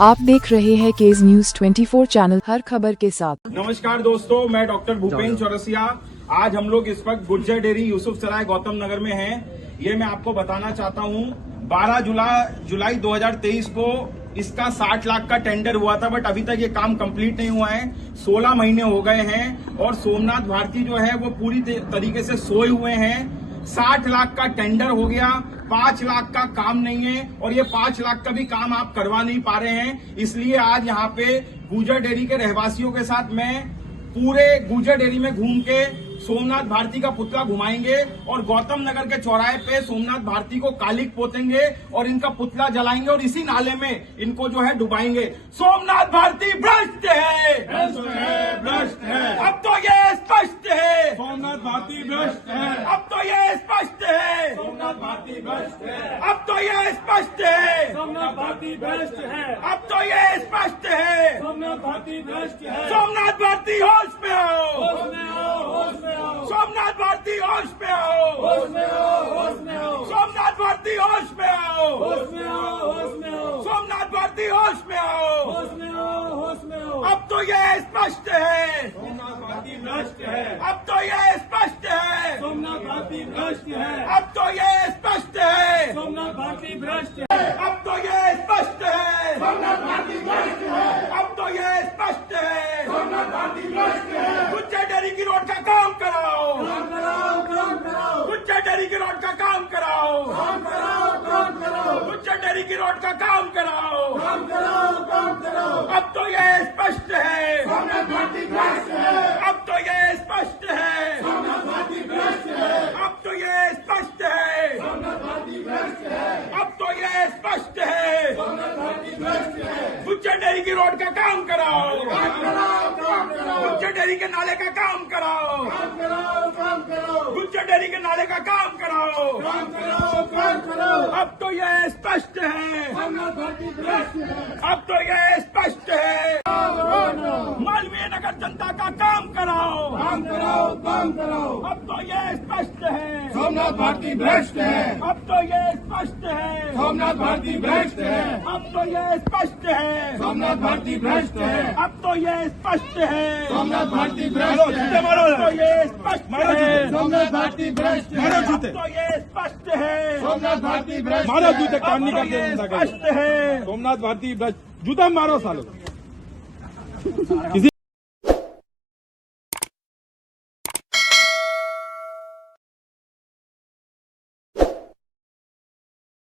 आप देख रहे हैं केज न्यूज 24 चैनल, हर खबर के साथ। नमस्कार दोस्तों, मैं डॉक्टर भूपेन चौरसिया। आज हम लोग इस वक्त गुर्जर डेयरी यूसुफ सराय गौतम नगर में हैं। ये मैं आपको बताना चाहता हूँ 12 जुलाई 2023 को इसका 60 लाख का टेंडर हुआ था, बट अभी तक ये काम कंप्लीट नहीं हुआ है। 16 महीने हो गए हैं और सोमनाथ भारती जो है वो पूरी तरीके से सोए हुए हैं। 60 लाख का टेंडर हो गया, 5 लाख का काम नहीं है और ये 5 लाख का भी काम आप करवा नहीं पा रहे हैं। इसलिए आज यहाँ पे गुर्जर डेयरी के रहवासियों के साथ मैं पूरे गुर्जर डेयरी में घूम के सोमनाथ भारती का पुतला घुमाएंगे और गौतम नगर के चौराहे पे सोमनाथ भारती को कालिक पोतेंगे और इनका पुतला जलाएंगे और इसी नाले में इनको जो है डुबाएंगे। सोमनाथ भारती भ्रष्ट है, भ्रष्ट है। अब तो ये स्पष्ट है। सोमनाथ भारती भ्रष्ट है। अब तो ये स्पष्ट है। सोमनाथ भारती भ्रष्ट है। अब तो ये स्पष्ट है। सोमनाथ भारती भ्रष्ट है। अब तो ये स्पष्ट है। सोमनाथ भारती भ्रष्ट है। सोमनाथ भारती होश में आओ, होश में आओ, होश में आओ, सोमनाथ भारती होश में आओ, होश में आओ, होश में आओ, सोमनाथ भारती होश में आओ, होश में आओ, होश में आओ, सोमनाथ भारती होश में आओ। होश में आओ, होश में आओ। अब तो ये स्पष्ट है। सोमनाथ भारती भ्रष्ट है। अब तो ये स्पष्ट है। सोमनाथ भारती भ्रष्ट है। अब तो ये स्पष्ट है। सोमनाथ भारती भ्रष्ट है। अब तो ये स्पष्ट है। सोमनाथ भारती भ्रष्ट है। अब तो ये स्पष्ट है। सोमनाथ भारती भ्रष्ट है। गुर्जर डेयरी की रोड का काम कराओ, काम कराओ, काम कराओ, गुर्जर डेयरी की रोड का काम कराओ, काम कराओ, काम कराओ, गुर्जर डेयरी की रोड का काम कराओ। काम कराओ, काम कराओ। अब तो ये स्पष्ट है। सोमनाथ भारती भ्रष्ट है। अब तो ये स्पष्ट है। सोमनाथ भारती भ्रष्ट है। अब तो ये स्पष्ट है। सोमनाथ भारती भ्रष्ट है। अब तो ये स्पष्ट है। सोमनाथ भारती भ्रष्ट है। गुर्जर डेयरी की रोड का काम कराओ, काम कराओ, काम कराओ, गुर्जर डेयरी के नाले का काम कराओ, काम कराओ, काम कराओ, गुर्जर डेयरी के नाले का काम कराओ। काम कराओ, काम कराओ। अब तो ये स्पष्ट है। सोमनाथ भारती भ्रष्ट है। अब तो ये स्पष्ट है। मालवीय नगर जनता का काम कराओ, काम कराओ, काम कराओ। अब तो ये स्पष्ट है। सोमनाथ भारती भ्रष्ट है। अब तो ये स्पष्ट है। सोमनाथ भारती भ्रष्ट है। अब तो ये स्पष्ट है। सोमनाथ भारती भ्रष्ट है। अब तो ये स्पष्ट है। सोमनाथ भारती भ्रष्ट है। अब तो ये स्पष्ट है। सोमनाथ भारती भ्रष्ट है। अब तो ये स्पष्ट है। सोमनाथ भारती भ्रष्ट मारो है। जूते, काम नहीं अब तो करते ये जनता के। स्पष्ट है। सोमनाथ भारती जूता मारो सालो किसी